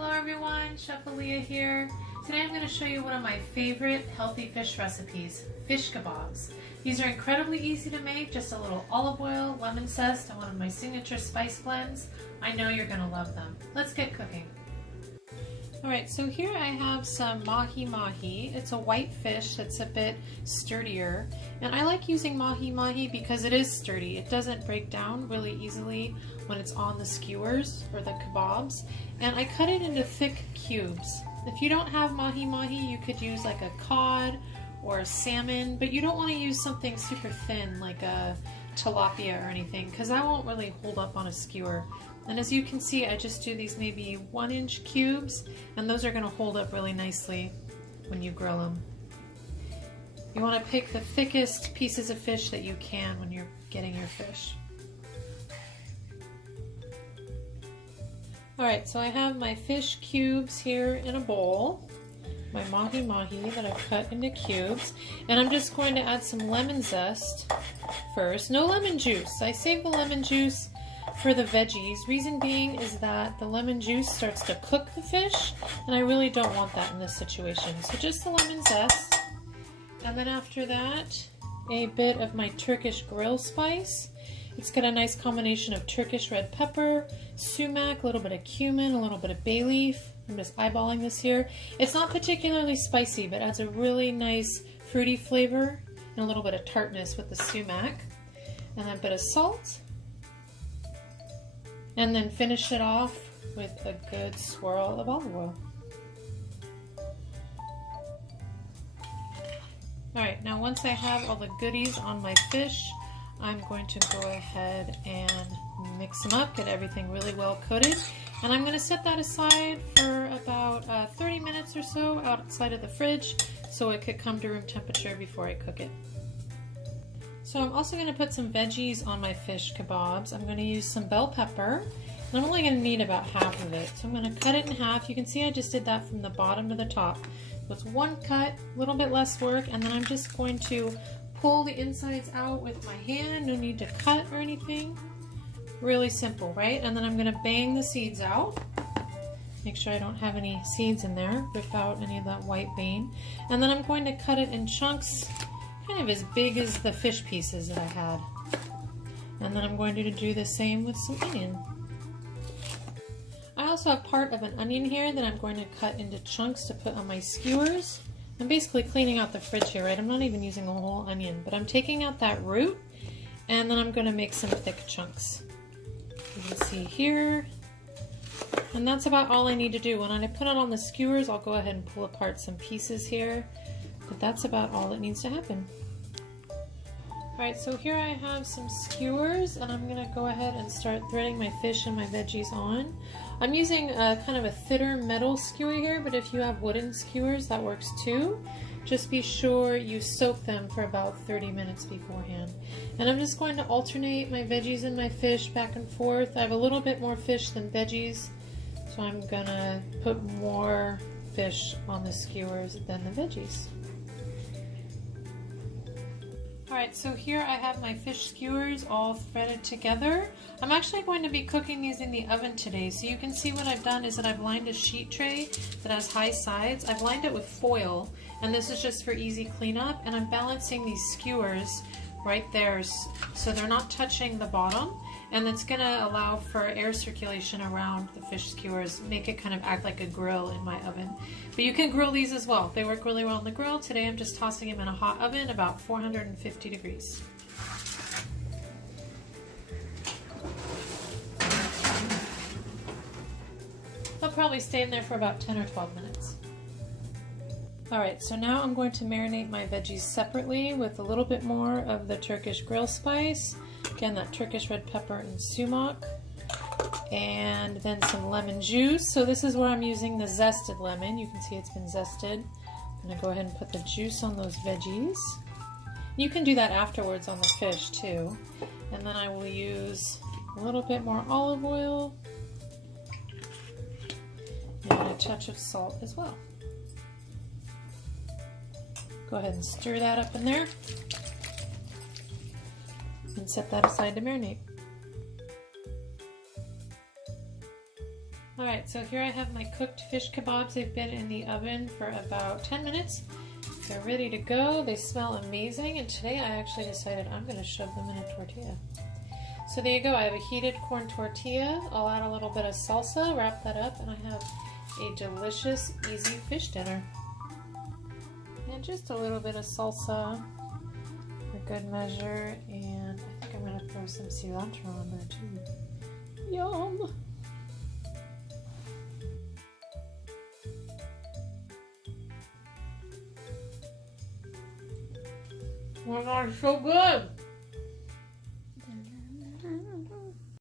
Hello everyone, Chef Aaliyah here. Today I'm going to show you one of my favorite healthy fish recipes, fish kebabs. These are incredibly easy to make, just a little olive oil, lemon zest, and one of my signature spice blends. I know you're going to love them. Let's get cooking. Alright, so here I have some mahi-mahi. It's a white fish that's a bit sturdier. And I like using mahi-mahi because it is sturdy. It doesn't break down really easily when it's on the skewers or the kebabs. And I cut it into thick cubes. If you don't have mahi-mahi, you could use like a cod or a salmon, but you don't want to use something super thin like a tilapia or anything because that won't really hold up on a skewer. And as you can see, I just do these maybe 1-inch cubes, and those are going to hold up really nicely when you grill them. You want to pick the thickest pieces of fish that you can when you're getting your fish. Alright, so I have my fish cubes here in a bowl, my mahi-mahi that I've cut into cubes, and I'm just going to add some lemon zest first. No lemon juice. I save the lemon juice for the veggies. Reason being is that the lemon juice starts to cook the fish, and I really don't want that in this situation. So just the lemon zest, and then after that, a bit of my Turkish grill spice. It's got a nice combination of Turkish red pepper, sumac, a little bit of cumin, a little bit of bay leaf. I'm just eyeballing this here. It's not particularly spicy, but adds a really nice fruity flavor and a little bit of tartness with the sumac. And then a bit of salt. And then finish it off with a good swirl of olive oil. Alright, now once I have all the goodies on my fish, I'm going to go ahead and mix them up, get everything really well coated. And I'm going to set that aside for about 30 minutes or so outside of the fridge so it could come to room temperature before I cook it. So I'm also going to put some veggies on my fish kebabs. I'm going to use some bell pepper, and I'm only going to need about half of it. So I'm going to cut it in half. You can see I just did that from the bottom to the top. So it's one cut, a little bit less work, and then I'm just going to pull the insides out with my hand. No need to cut or anything. Really simple, right? And then I'm going to bang the seeds out. Make sure I don't have any seeds in there. Rip out any of that white vein. And then I'm going to cut it in chunks kind of as big as the fish pieces that I had. And then I'm going to do the same with some onion. I also have part of an onion here that I'm going to cut into chunks to put on my skewers. I'm basically cleaning out the fridge here, right? I'm not even using a whole onion, but I'm taking out that root, and then I'm going to make some thick chunks. You can see here. And that's about all I need to do. When I put it on the skewers, I'll go ahead and pull apart some pieces here, but that's about all that needs to happen. Alright, so here I have some skewers, and I'm going to go ahead and start threading my fish and my veggies on. I'm using kind of a thinner metal skewer here, but if you have wooden skewers, that works too. Just be sure you soak them for about 30 minutes beforehand. And I'm just going to alternate my veggies and my fish back and forth. I have a little bit more fish than veggies, so I'm going to put more fish on the skewers than the veggies. Alright, so here I have my fish skewers all threaded together. I'm actually going to be cooking these in the oven today, so you can see what I've done is that I've lined a sheet tray that has high sides. I've lined it with foil, and this is just for easy cleanup, and I'm balancing these skewers right there so they're not touching the bottom, and it's going to allow for air circulation around the fish skewers, make it kind of act like a grill in my oven. But you can grill these as well. They work really well on the grill. Today I'm just tossing them in a hot oven about 450 degrees. They'll probably stay in there for about 10 or 12 minutes. Alright, so now I'm going to marinate my veggies separately with a little bit more of the Turkish grill spice. Again, that Turkish red pepper and sumac. And then some lemon juice. So this is where I'm using the zested lemon. You can see it's been zested. I'm going to go ahead and put the juice on those veggies. You can do that afterwards on the fish too. And then I will use a little bit more olive oil and a touch of salt as well. Go ahead and stir that up in there and set that aside to marinate. Alright, so here I have my cooked fish kebabs. They've been in the oven for about 10 minutes. They're ready to go. They smell amazing, and today I actually decided I'm going to shove them in a tortilla. So there you go. I have a heated corn tortilla. I'll add a little bit of salsa, wrap that up, and I have a delicious, easy fish dinner. And just a little bit of salsa for good measure, and I think I'm going to throw some cilantro on there too. Yum! Oh my gosh, so good!